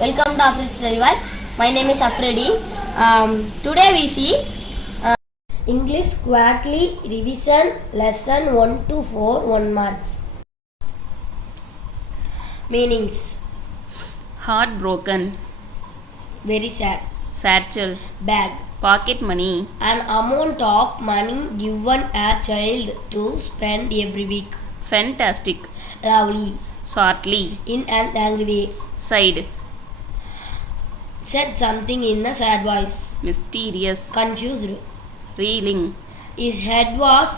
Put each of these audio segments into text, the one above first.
Welcome to Afridi Study World. My name is Afridi. Today we see English Quarterly Revision Lesson 1 to 4 1 marks. Meanings: Heartbroken, very sad, satchel, bag, pocket money, an amount of money given a child to spend every week, fantastic, lovely, shortly, in an angry way, side, said something in a sad voice, mysterious, confused. reeling, His head was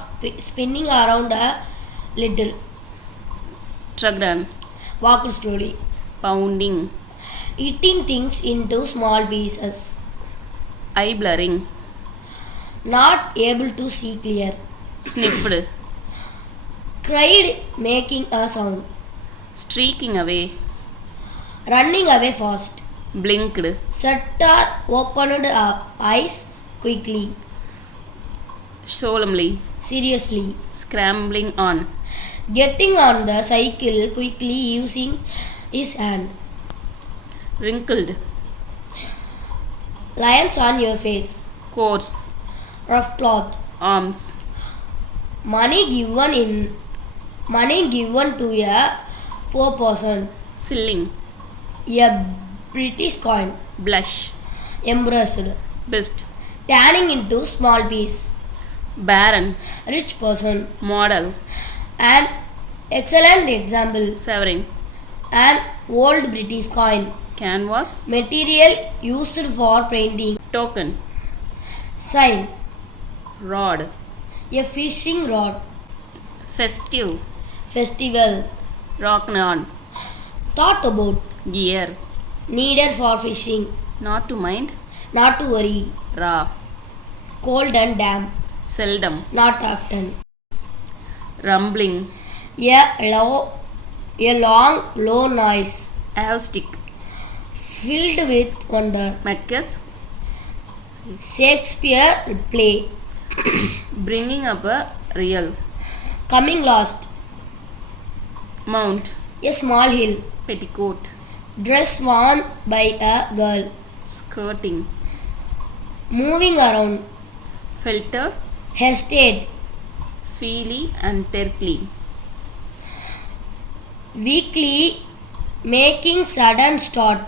spinning around a little, tugged on, walked slowly, pounding, eating things into small pieces, eye blurring, not able to see clear, sniffed, cried making a sound, streaking away, running away fast, blinked, Sutter opened her eyes quickly, solemnly, seriously, scrambling on, getting on the cycle quickly using his hand. wrinkled, Lines on your face, coarse, rough cloth, arms, money given to a poor person, silling, a British coin, blush, embarrassed, best, turning into small piece, barren, rich person, model, an excellent example, severing, an old British coin, canvas, material used for painting, token, sign, rod, a fishing rod, festive, festival, rock on, thought about, gear, needed for fishing, not to mind, not to worry, raw, cold and damp, seldom, not often, rumbling, a long low noise, acoustic, filled with wonder, Macbeth, Shakespeare play, bringing up a real, coming last, mount, a small hill, petticoat, dress worn by a girl, skirting, moving around, filter, hesitate, feely and terkly, weakly, making sudden start,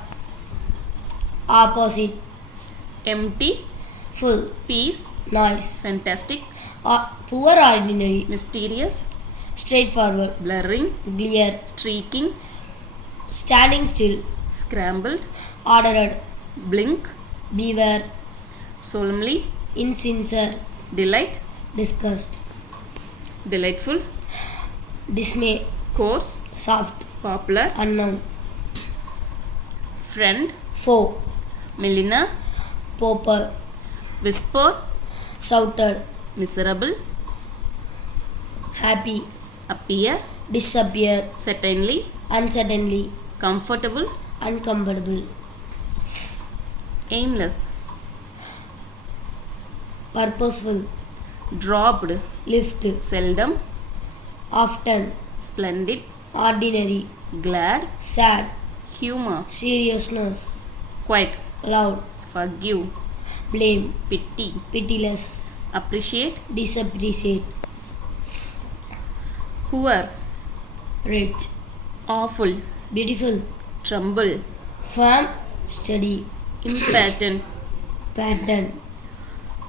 opposite, empty, full, peace, noise, fantastic, poor ordinary, mysterious, straightforward, blurring, glare, streaking, standing still, scrambled, ordered, blink, beware, solemnly, insincere, delight, disgust, delightful, dismay, coarse, soft, popular, unknown, friend, foe, milliner, pauper, whisper, shouted, miserable, happy, appear, disappear, certainly, uncertainly, comfortable, uncomfortable, aimless, purposeful, dropped, lift, seldom, often, splendid, ordinary, glad, sad, humor, seriousness, quiet, loud, forgive, blame, pity, pitiless, appreciate, disappreciate, poor, rich, awful, beautiful, tremble, firm, steady, impatent, pattern,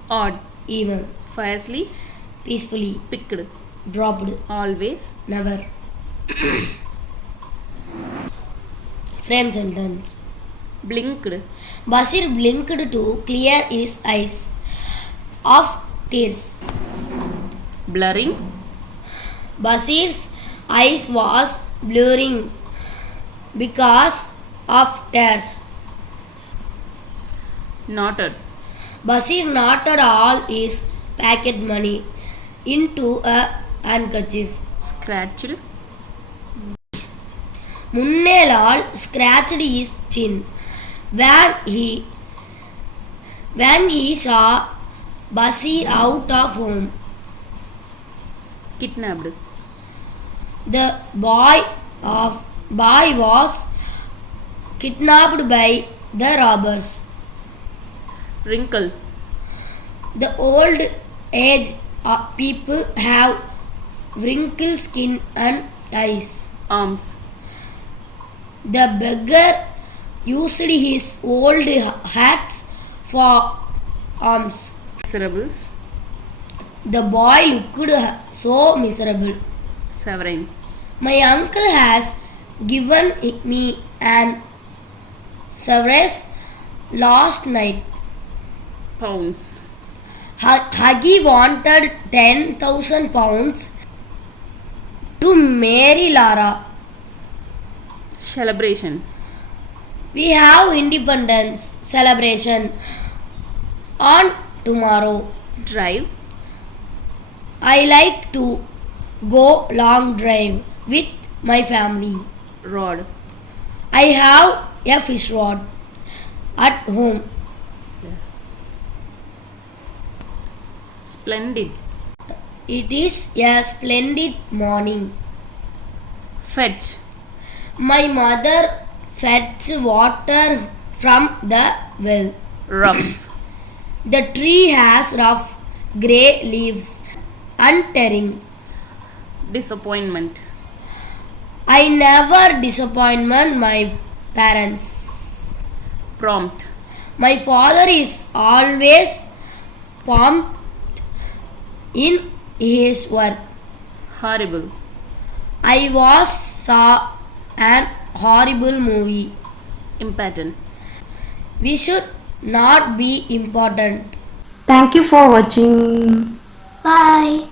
odd, even, fiercely, peacefully, picked, dropped, always, never. Frame sentence. blinked, Basir blinked to clear his eyes of tears. blurring, Basir's eyes was blurring because of tears. knotted, Basir knotted all his pocket money into a handkerchief. scratched, Munnelal scratched his chin when he saw Basir out of home. kidnapped, The boy was kidnapped by the robbers. Wrinkle. The old age people have wrinkled skin and eyes. Arms. The beggar used his old hats for arms. Miserable. The boy looked so miserable. Sovereign. My uncle has given me an service last night. Pounds. Huggy wanted 10,000 pounds to marry Lara. Celebration. We have independence celebration on tomorrow. Drive. I like to go long drive with my family. Rod. I have a fish rod at home. Splendid. It is a splendid morning. Fetch. My mother fetches water from the well. Rough. The tree has rough grey leaves and tearing. Disappointment. I never disappoint my parents. Prompt. My father is always prompt in his work. Horrible. I saw an horrible movie. Important. We should not be important. Thank you for watching. Bye.